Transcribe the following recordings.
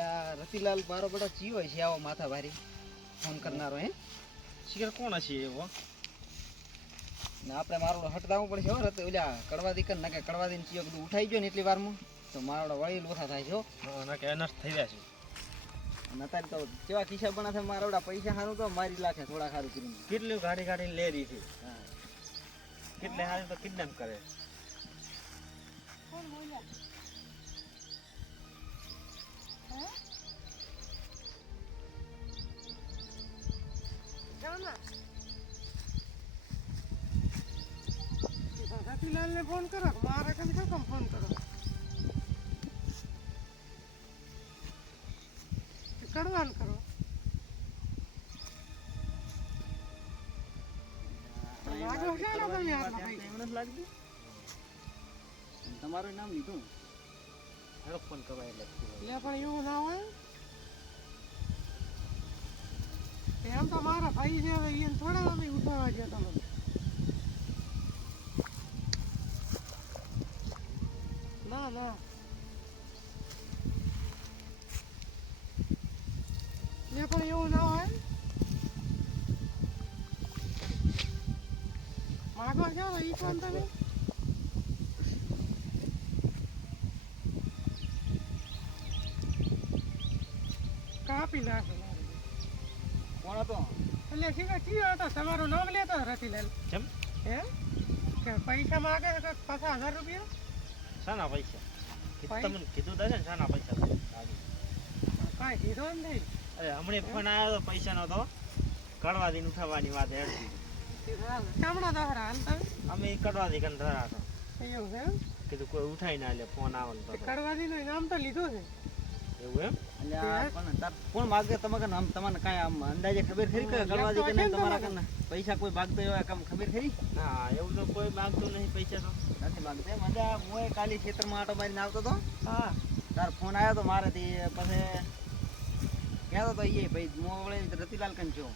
આ રતિલાલ મારો બેટો ચિયો હોય છે આવો માથા ભારી ફોન કરનારો હે? શિકાર કોણ છે એવો ને આપણે મારો હટદાવું પડશે હો રતે ઓલા કડવા દીકર ના કે કડવા દીને ચિયો કીધું ઉઠાઈ ગયો ને એટલી વારમાં? તો મારો વળી લોથા થાય છે હો. ના કે અનર્થ થઈ રહ્યા છે. અત્યારે તો કેવા ખિસ્સા બના છે મારા પૈસા સારું તો મારી લાખે થોડા સારું કરીને કેટલું ગાડી ગાડી લે રહી છે? હા. કેટલે હાલ તો કિડનેપ કરે. રતિલાલ ને. ફોન કરો મારા કને કામ ફોન કરો? કડવાન કરો. તમારું નામ લીધું? ફોન કરવા એટલે. પણ એવું ના હોય. એમ તો મારા ભાઈ છે હવે એને થોડા અમે ઉઠાવવા ગયા તમે. ના ના. એ પણ એવું ના હોય. માગો છો ને પણ તમે? એટલે શીખર કયો હતો તમારું નામ લેતો રતિલાલ. કેમ? હે? કે પૈસા માગે છે પાછા હજાર રૂપિયા? શાના પૈસા? તમને કીધું તા ને શાના પૈસા કાંઈ કીધો નહીં. અરે હમણાં ફોન આવ્યો તો કડવા દિન ઉઠાવવાની વાત હેડતી. હમણાં દહરા હાલ અમે કડવા દી કન ધરા હતો. એવું છે કીધું કોઈ ઉઠાઈ ના લે ફોન આવે ને તે. તો નામ તો લીધું છે. એવું એમ? કોણ માગે તમારે આમ તમને કાંઈ આમ અંદાજે ખબર ખરી કે કરવા દે કે નહીં તમારા. કને પૈસા કોઈ માગતો એવા કામ ખબર ખરી? ના એવું તો કોઈ માગતો નહીં પૈસા તો. નથી માગતો એમ? મજા હું કાલી ખેતરમાં આટો મારીને આવતો હતો હા. તાર ફોન આવ્યો તો મારે થી પછી કહેતો તો એ ભાઈ હું વળી રતિલાલ કન છો.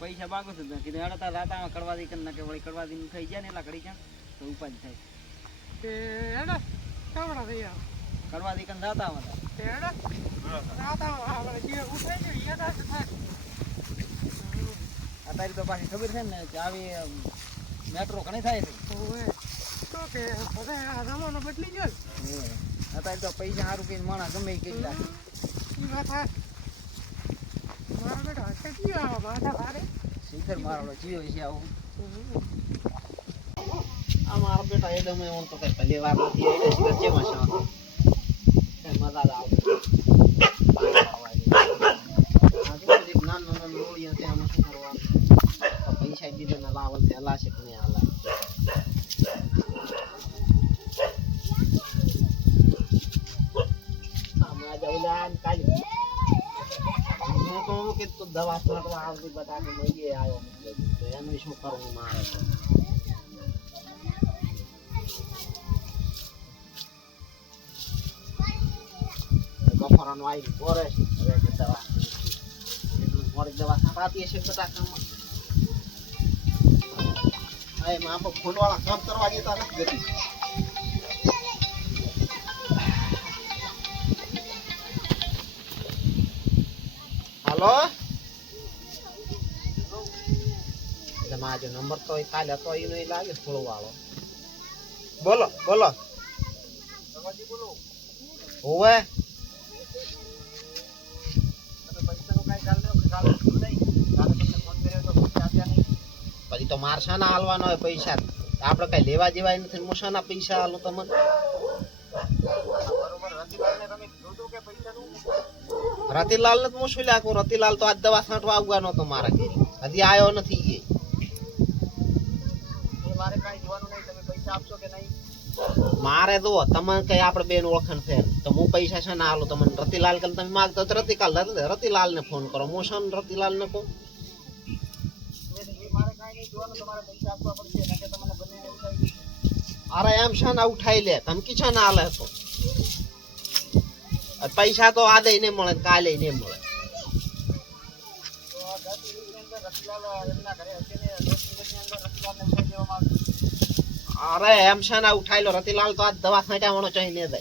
પૈસા માગો છું તો કીધું હેડો તાર રાતામાં કડવા દી કન કે વળી કડવા દી ખાઈ જાય ને એટલા કરી ક્યાં? તો ઉપાધિ થાય. કે હેડો કમણા થઈ કડવા દી કન જાતા હતા તે હેડો. અત્યારે તો પાછી ખબર છે ને કે આવી મેટ્રો ઘણી થાય છે. તો કે આ જમાનો બદલી ગયો અત્યારે તો પૈસા સારું કઈ માણસ ગમે એ મારા બેટા કયો આવો માથા ભારે શીખર મારો છે આ મારો બેટા એ ગમે હું તો કઈ પહેલી વાર નથી મજા જ આવે આ જો એક નાનો નાનો રોડી હતી આમાં શું કરવાનું આ પૈસા દીધે ને લાવલ તે હલાશે કે નહીં હલા આમાં જાઉં લ્યા ને કાલી મેં તો એવું કીધું તું દવા છાંટવા આવતી બધા કે મળી આવ્યો મેં કીધું તો એનું શું કરવું મારે તો બફારાનું આવી પોરે છે હવે કે હા એમાં આપણે ફોનવાળા કામ કરવા જતા નથી ગતી હાલો? એટલે મારો નંબર તો એ કાલે હતો એનો નહીં લાગે થોડો વાળો. બોલો બોલો. હોવે. તો મારે શાના હાલવાનો હોય પૈસા આપણે કઈ લેવા જેવાય નથી મોસાના પૈસા હાલું તમને. રતિલાલ ને હું શું લાગુ રતિલાલ તો આજ દવા છાંટવા આવવાનો હતો મારા ઘેર. હજી આવ્યો નથી એ. મારે જો તમે કઈ આપણે બેન ઓળખાણ છે તો હું પૈસા છે ને હાલો તમને. રતિલાલ કલ તમે માગતો રતિકાલ રતિલાલ ને ફોન કરો. હું છે ને રતિલાલ ને કહું અરે એમ છે ને ઉઠાઈ લે. ધમકી છે ને લે તો. પૈસા તો આ દઈ ને મળે. કાલે નહીં મળે અરે એમ છે ને ઉઠાઈ લો. રતિલાલ તો આજ દવા છાંટ્યા વાળો ચાઈ ને દે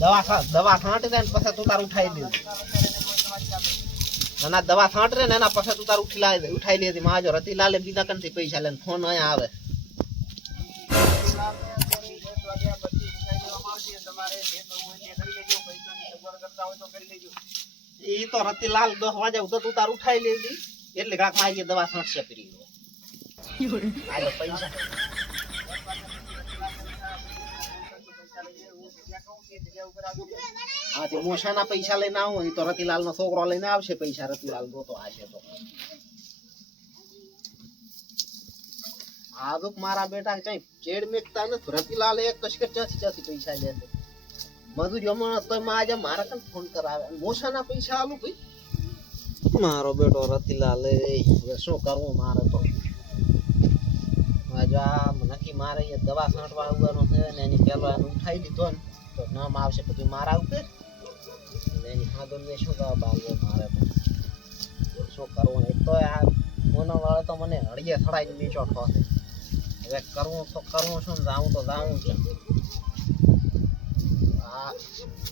દવા દવા છાંટી દે ને પછી તું તાર ઉઠાઈ દે. ના દવા છાંટ રે ને એના પછી તું તાર ઉઠી લાવી દે. ઉઠાઈ લે માં જો રતિલાલે બીજા કંથી પૈસા લે ફોન અહીંયા આવે. ઈ તો રતિલાલ દસ વાગે તો તું તાર ઉઠાઈ લેજી એટલે કાક મારી દવા છાંટશે પરી આલે પૈસા. હા તે મોસાના પૈસા લઈને આવું તો રતિલાલ નો છોકરો લઈને આવશે પૈસા રતિલાલ ગોતો આશે તો. આ તો મારા બેટા ચાઈ ચેડ મેકતા ને રતિલાલ એક કશકે ચાથી ચાથી પૈસા લે છે. હમણાં તો આજે મારા કન ફોન કરાવે? મોસાના પૈસા આલું ભાઈ? મારો બેટો રતિલાલ એ. હવે શું કરવું મારે તો? આ નક્કી મારે દવા છાંટવા આવવાનો છે ને એની પેલો એને ઉઠાઈ લીધો ને તો નામ આવશે પછી મારા ઉપર? અને એની હાથો ને શું કરવા બાલવો મારે તો? શું કરવું? એક તો આ મોના વાળો તો મને હળીએ થડાઈને નીચો ઠોસે હવે કરવું તો કરવું છું ને જાવું તો જાઉં છે. આ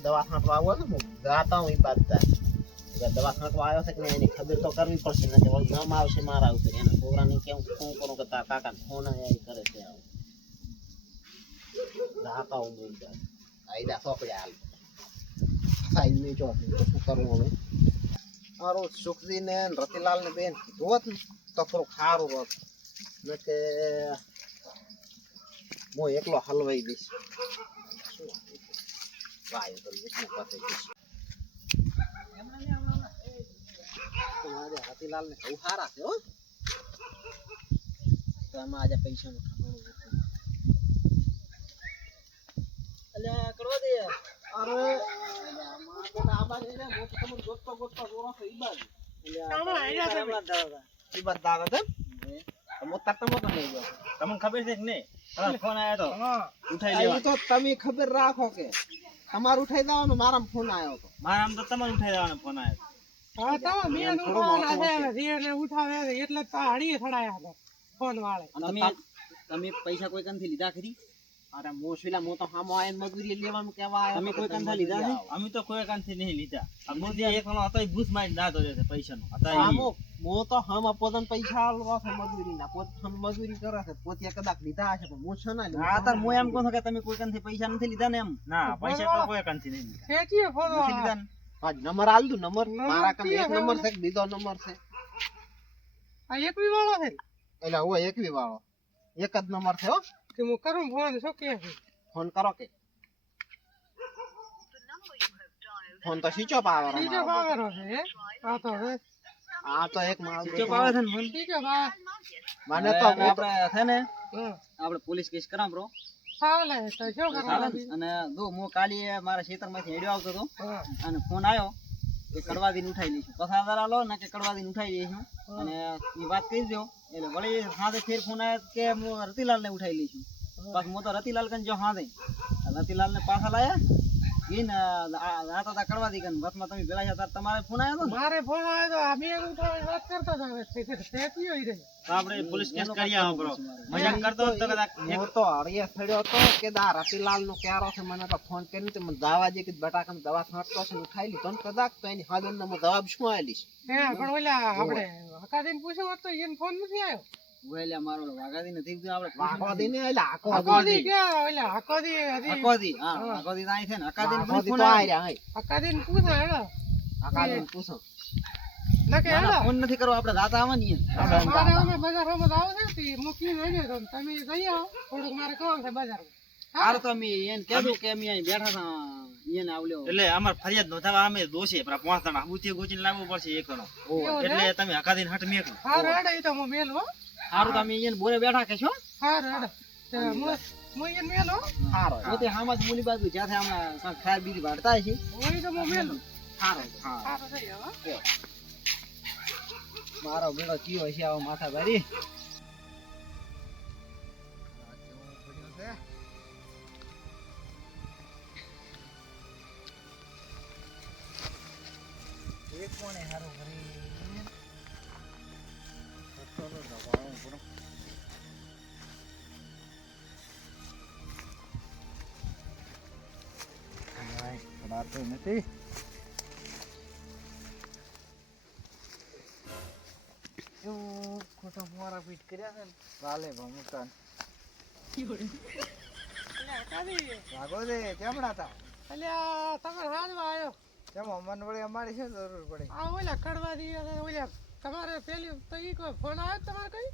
દવા છાંટવા આવો ને હું? ગાતા હું એ બાદતા હવે દવા છાંટવા આવ્યો છે કે નહીં એની ખબર તો કરવી પડશે ને વળી નામ આવશે મારા ઉપર. એના છોકરાને કેવું, ફોન કરું કે તારા કાકા ફોન એ કરે છે આવું. જાતા હું બોલતા જાય આઈડા સોપડે હાલ. સાઈડની ચોક તો શું કરવું હવે. મારું સુખજી ને રતિલાલ ને બેન કીધું હોત ને, તો થોડું સારું હોત. ને કે હું એકલો હલવાઈ દઈશ. વાયુ તો જઈશ તમારે બહુ સારા છે હો. તો એમાં આજે પૈસાનું ઠકાણું નથી. અલ્યા કરો દે અરે રે તમને ખબર છે કે નહીં? ફોન આવ્યો તો. ઉઠાઈ લેવા. તો તમે ખબર રાખો કે તમારું ઉઠાઈ દેવાનું મારા ફોન આવ્યો તો. મારા આમ તો તમારે ઉઠાઈ દેવાનો ફોન આવ્યો હા તો મેં મોટું છે જીવને ઉઠાવે એટલે જ તો થડાયા હતા ફોન વાળે. તમે પૈસા કોઈ કંથી લીધા ખરી? અરે મોશીલા મો તો હામો આયન મજૂરી લેવાનું કેવા આયા તમે કોઈ કંથા લીધા છે અમે તો કોઈ કાંથી નહીં લીધા. અમે જે એક નો હતો એ ભૂસ મારી નાતો છે પૈસાનો. હતા. હામો મો તો હમ અપોદન પૈસા આલવા છે મજૂરી ના પોત હમ મજૂરી કરે છે પોતે કદાચ લીધા હશે પણ મોછો ના લીધા હા તાર મો એમ કહું કે તમે કોઈ કાંથી પૈસા નથી લીધા ને એમ? ના પૈસા તો કોઈ કાંથી નહીં લીધા. શેઠીએ ફોન. લીધા હા નંબર આલ દઉં નંબર. નંબર મારા કામ એક નંબર છે? છે બીજો નંબર છે. આ એકવી વાળો છે. એટલે હું એકવી વાળો એક જ નંબર છે હો. કે હું કરું ફોન શું કે છે? ફોન કરો કે. ફોન તો સ્વિચ ઓફ આવે મારો. છે આ તો હવે આ તો એક માલ ચૂપ આવે છે ને ફોન બીજો પાવર મને તો આપણે છે ને આપણે પોલીસ કેસ કરામ બ્રો ફાવલે તો શું કરવાનું? અને જો હું કાલે મારા ખેતરમાંથી હેડ્યો આવતો હતો અને ફોન આવ્યો કે કડવાદીન ઉઠાઈ લઈશું પસાર તારા લો ને કે કડવા દિન ઉઠાઈ લઈશું અને એ વાત કહી દો એટલે વળી હાથે ફેર ફોન આવ્યો કે હું રતિલાલ ને ઉઠાઈ લઈશું. પાછું હું તો રતિલાલ કન જો હાથે રતિલાલ ને પાછા લાયા. ઈ ને આ તો કડવાદી બસમાં તમે ભેળા છો તમારે ફોન આવ્યો મારે ફોન આવ્યો આ બે ઉઠાવી વાત કરતો હતો હવે તે શેઠીઓ ઈ રહી તો આપણે પોલીસ કેસ કરી આવો બ્રો. મજાક કરતો હતો કદાચ હું તો હળીએ થડ્યો તો કે દા રતિલાલ નો ક્યારો છે મને તો ફોન કરીને તે મને દાવા જે કે બટા કન દવા છાંટતો છે ઉઠાઈ લીધો ને કદાચ તો એની હાજર નો જવાબ શું આલીશ હે પણ ઓલા આપણે હકાદીન પૂછ્યું હોત એને ફોન નથી આવ્યો મારો નથી આપણે. ને એટલે આખો હકોદી ક્યાં ઓલા હકોદી હજી હા અકોદી તો છે ને. અકાદી આખો ફોન તો આવ્યો આર્યા હઈ પૂછો હેડો. આખા દિન પૂછો. ના હેડો. ફોન નથી કરવો આપણે દાતા આવવાની મારે અમે બજારમાં આવો છે તે મૂકી દેજો તો તમે જઈ આવો. થોડુંક મારે કામ છે બજારમાં. હાર તો અમે એને કહેતું કે અમે અહીં બેઠા હતા એટલે અમાર ફરિયાદ નોંધાવા અમે દોષે. પણ પાંચ જણા બુથી ગોચીને લાવવું પડશે એક? એટલે તમે હકાદીને હટ મેક હા રેડો તો હું મેલો હારું તમે અમે બોરે બેઠા કે છો? હા રેડો તે હું. હું મેલો? હારો પોતે હામાં જ મુની બાજુ જ્યાંથી હમણાં ખાર બીજી વાળતા છે. ઓય તો હું મેલો. હારો હા. સારું થઈ જાવ મારો બેડો ચીયો છે આવો માથા ભરી એક કોણે હારું પડાતો નથી. એવું ખોટા મારા પીટ કર્યા છે ને? વાલે ભમુકાન. લાગો દે કેમડા તા અલ્યા તમે હાજમાં આવ્યો કેમ અમન વળી અમારી શું જરૂર પડે? આ ઓલા કડવા દી ઓલા તમારે પેલી તો ઈ કોઈ ફોન આવ્યો તમારે કઈ?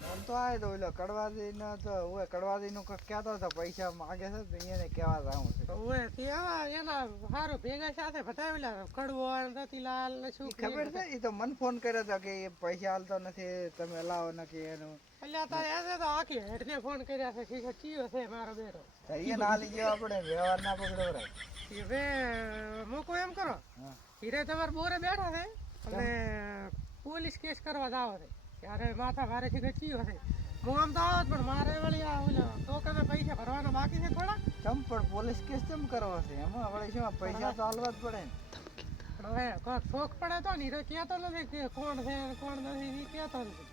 આમ તો આવે તો ઓલો કડવાદી નો તો ઓય કડવાદી નું કહેતો હતો પૈસા માગે છે તો એને કેવા જાવું છે. ઓય આવા એના હારો ભેગા સાથે બતાવેલા કડવો રતિલાલ ને શું ખબર છે? એ તો મન ફોન કર્યો હતો કે પૈસા હાલતો નથી તમે લાવો નથી એનું. એટલે તારે એને તો આખી હેડને ફોન કર્યા છે કે ચિયો છે મારો બેટો. એ ના લઈ જવા પડે વ્યવહાર ના પકડો રે હવે મૂકો એમ કરો. હીરે તમારે બોરે બેઠા છે? અને પોલીસ કેસ કરવા જાવ છે. ત્યારે માથા ભારે છે કે ચિયો છે હું આમ તો આવત પણ મારે વળી આ તો ટોકને પૈસા ભરવાના બાકી છે થોડા ચમ પણ પોલીસ કેસ કેમ કરવો છે એમાં વળી છે પૈસા તો હાલવા જ પડે ને. હવે કોઈક શોખ પડે તો નહીં તો કહેતો નથી કે કોણ છે કોણ નથી એ કહેતો નથી.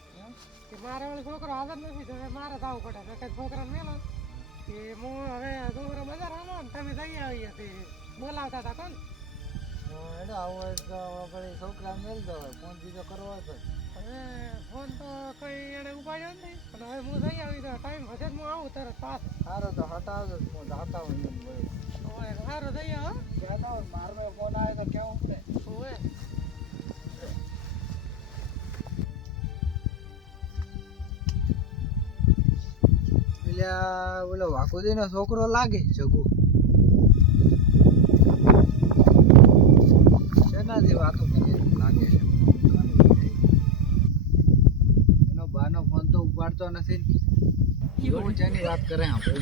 કે મારે વળી છોકરો હાજર નથી તો મારે જવું પડે. કે છોકરા મેલો કે હું હવે છોકરો બજાર આવો ને તમે જઈ આવીએ તે બોલાવતા હતા કોણ? એનો આવો હોય તો આપણે છોકરા મેલ દો ફોન બીજો કરવો હતો હવે ફોન તો કઈ એને ઉપાડ્યો નહીં. અને હવે હું જઈ આવી ટાઈમ વધે હું આવું તરત પાછો. સારો તો હટાવજો હું જાતા હું એમ બોલે જઈ કહેતા હોય મારો ફોન આવે તો કેવું પડે? હોય એટલે ઓલો વાકુદી નો છોકરો લાગે જગુ. શેનાથી વાતો કરે લાગે છે? ફોન તો ઉપાડતો નથી. એવું જેની વાત કરે આપણે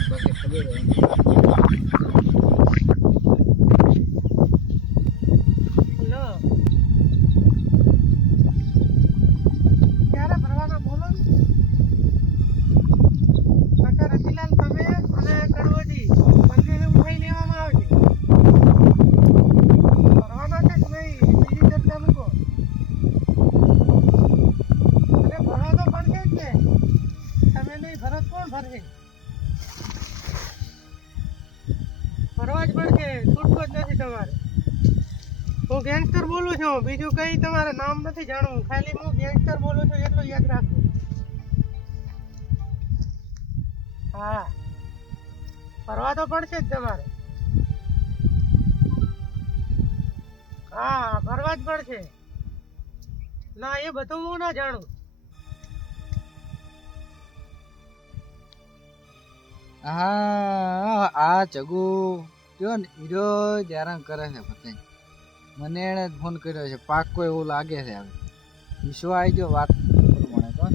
ભરવા જ પડશે, છૂટકો જ નથી તમારે. હું ગેંગસ્ટર બોલું છું, બીજું કઈ તમારે નામ નથી જાણવું. ખાલી હું ગેંગસ્ટર બોલું છું, એટલું યાદ રાખું હા. ફરવા તો પડશે જ તમારે. હા, ફરવા જ પડશે. ના, એ બધું હું ના જાણું. હા આ ચગુ કયો ને હીરો હેરાન કરે છે પતંગ મને એણે જ ફોન કર્યો છે, પાક્કો એવું લાગે છે હવે. વિશ્વ આવી ગયો વાત પ્રમાણે તો.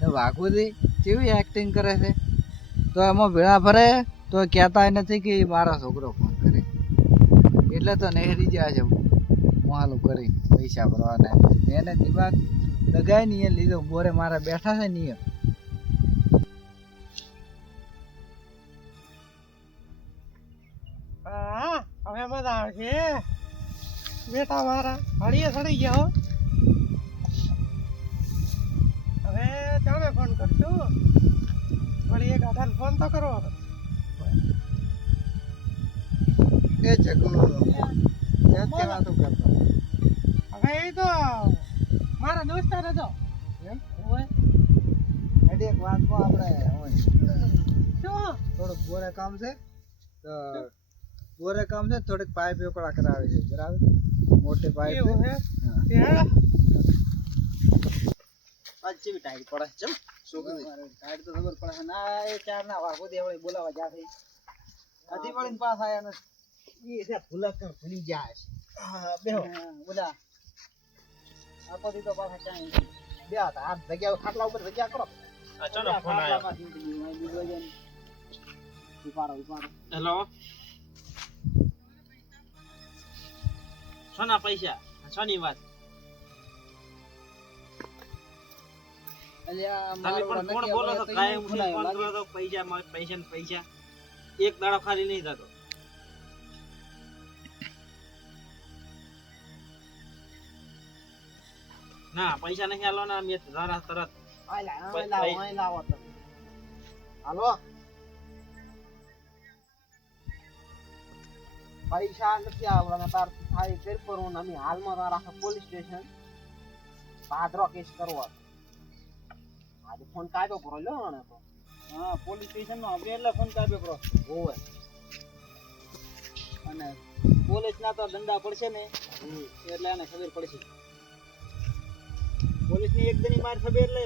ને વાઘુદી કેવી એક્ટિંગ કરે છે? તો એમાં ભેળા ફરે તો કહેતા નથી કે મારો છોકરો ફોન કરે. એટલે તો નહેરી જાય છે, મોહાલું કરી પૈસા ભરવાના. એને દિમાગ લગાવી નહીં લીધો, બોરે મારા બેઠા છે નહીં મજા બેટા મારા હળીએ સડી ગયા હો. હવે તમે ફોન કરશું. વળી એક આધાર ફોન તો કરો એ જગુ કેમ કે વાતું કરતો. હવે એ તો મારા દોસ્તાર હતો. એમ? હોય એક વાતમાં આપણે હોય શું? થોડુંક બોરે કામ છે. તો બોરે કામ છે થોડીક પાઇપ એકડા કરાવે છે બરાબર? મોટી પાઇપ છે. આજ ટાઈટ પડે છે છોકરી ટાઈટ તો ખબર પડે ના એ ચાર ના વાગો દે વળી બોલાવા જાતે અધી વળીને પાસ આયા નથી. એ છે ભૂલકર ભૂલી જાય છે હા, બેહો બોલા. આપોથી તો પાછા ક્યાં બે હાથ આ જગ્યા ખાટલા ઉપર જગ્યા કરો. ચલો ફોન આવ્યો. ઉપાડો ઉપાડો. હેલો સોના પૈસા સોની વાત. તમે પણ કોણ બોલો છો કાયમ ફોન આવ્યો, ફોન લાગે. કરો તો પૈસા પૈસા ને પૈસા. એક દાડો ખાલી નહીં થતો. ના પૈસા નહીં આલો ને મેં તરત. હાલો? પૈસા નથી આવવાના તાર થાય ફેર કરવું અમે હાલમાં તાર આખા પોલીસ સ્ટેશન ભાદરો કેસ કરવા. આજે ફોન કાપ્યો કરો લો ને તો. હા પોલીસ સ્ટેશન નો આપણે એટલે ફોન કાપ્યો કરો. હોવે. અને પોલીસ ના તો દંડા પડશે ને એટલે એને ખબર પડશે. પોલીસની એક દની માર ખબર એટલે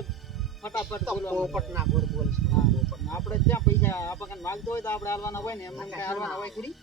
ફટાફટ પોપટ ના ગોર બોલ હા, પણ આપણે ત્યાં પૈસા આપણને માગતો હોય તો આપણે હાલવાના હોય ને એમને હાલવાના હોય થોડી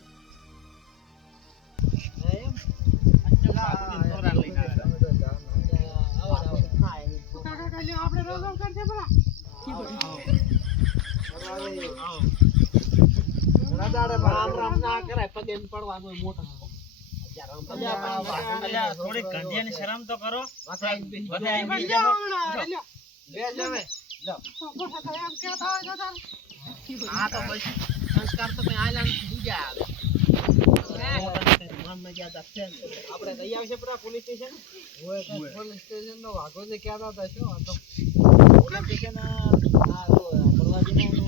જ્યાં તૈયાર છે આવશે પોલીસ સ્ટેશન પોલીસ સ્ટેશન વાઘો જે કહેતા હતા શું હતો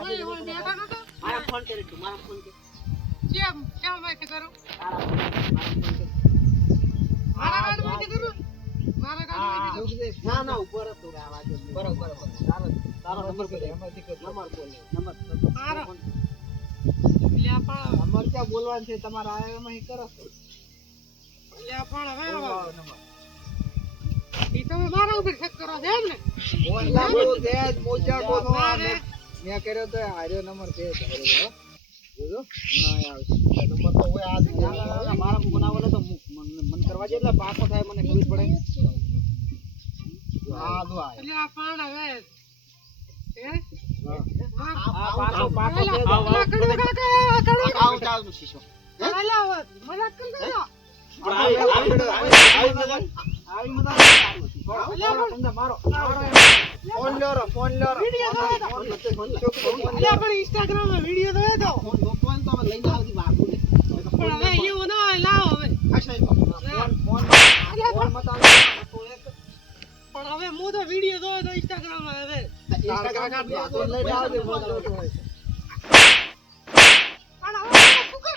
તો મારા ફોન ઓય, ઓય, બેઠા નતો? મારા ફોન કરી તું મારા ફોન કે કેમ? કેમ વાંકે કરું? મારા ફોન કે મારા કાર્ડ વાંકે કરું? મારા કાર્ડ વાંકે કરું? ના ના ઉપર હતું કે આ બરોબર બરોબર તારો તારો નંબર કહી દે એમાંથી કર. નંબર બોલ નંબર મારો. અલ્યા પણ અમારે ક્યાં બોલવાનું છે તમારે આ એમાં કરો અલ્યા પણ હવે નંબર. ઈ તમે મારા ઉપર શક કરો છો ને? ફોન લાગો દે મોજા. મેં કર્યો તો હાર્યો નંબર દે જ જોજો હમણાં આવશે નંબર તો હોય આજ ના, ના, ના, મારા બનાવેલો તો મન કરવા દે એટલે પાકો થાય મને ખબર પડે દો આ. આ હવે મારો ફોન લ્યો રો, ફોન લ્યો રો. વીડિયો જોયો તો. ફોન નથી ફોન લે છોકરો ફોન અલ્યા, પણ ઇન્સ્ટાગ્રામમાં વીડિયો જોયો તો. ફોન ગોપવાન તો હવે જાવ દી બાપુ ને પણ હવે એવું ના હોય, લાવો હવે. ફોન ફોન પણ- મત આલો. પણ હવે હું તો વીડિયો જોયો તો ઇન્સ્ટાગ્રામમાં હવે. તાર કાકા લઈ જાવ દી ફોન જોતો હોય પણ હવે શું કરે?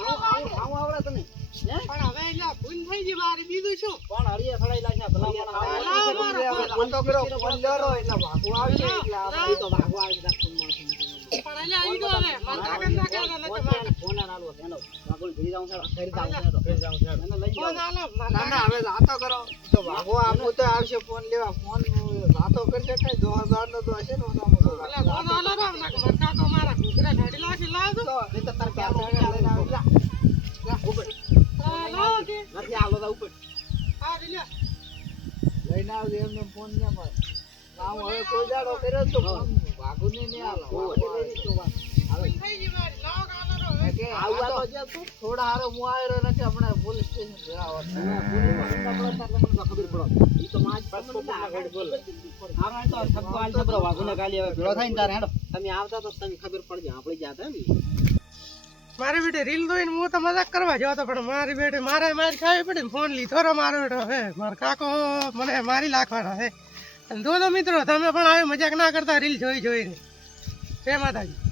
આવું આવું આવડે તને? પણ હવે અલ્યા, ભૂલ થઈ ગઈ મારી બીજું શું? કોણ હરિયે લાગ્યા ભલા પણ આવે. તો કર્યો, એટલે એટલે આપણે તો વાગું આવી જા ફોન મળશે પણ ઈ તો હવે ફોન એને આલવો, એનો. ઘરી જાઉં છે. ઘરે જાઉં છે જાઉં છે લઈ ફોન આલો, ના ના. હવે વાતો કરો. તો ભાગો આપું તો આવશે ફોન લેવા. ફોન વાતો કરશે કઈ દો હજાર નો તો હશે ને ઓછા મોટો અલ્યા, ફોન આલો ને, કાકો મારા લાવો તો. એ તો તાર લઈને આવ જા ઉપર હા, લાવો કે. હા. લઈને આવજે એમને ફોન ને મળે હવે કોઈ કર્યો તો ને આલો. થોડા હારો હું આવ્યો નથી હમણાં પોલીસ સ્ટેશન ખબર પડો. તો માં જ તમને આગળ બોલ. હારો હાલ તો થપ્પો હાલ છે બરો, વાઘુને ગાલી હવે ભેળો થાય ને તારે હેડો. તમે આવતા તો તમે ખબર પડજે. આપણે જ્યાં ને મારી બેટે રીલ જોઈને હું તો મજાક કરવા જતો તો, પણ મારી બેટે મારે મારી ખાવી પડી ફોન લીધો રો મારો બેટો. હવે મારો કાકો મને મારી નાખવાના છે. અને મિત્રો, તમે પણ આવી મજાક ના કરતા રીલ જોઈ જોઈને. જય માતાજી.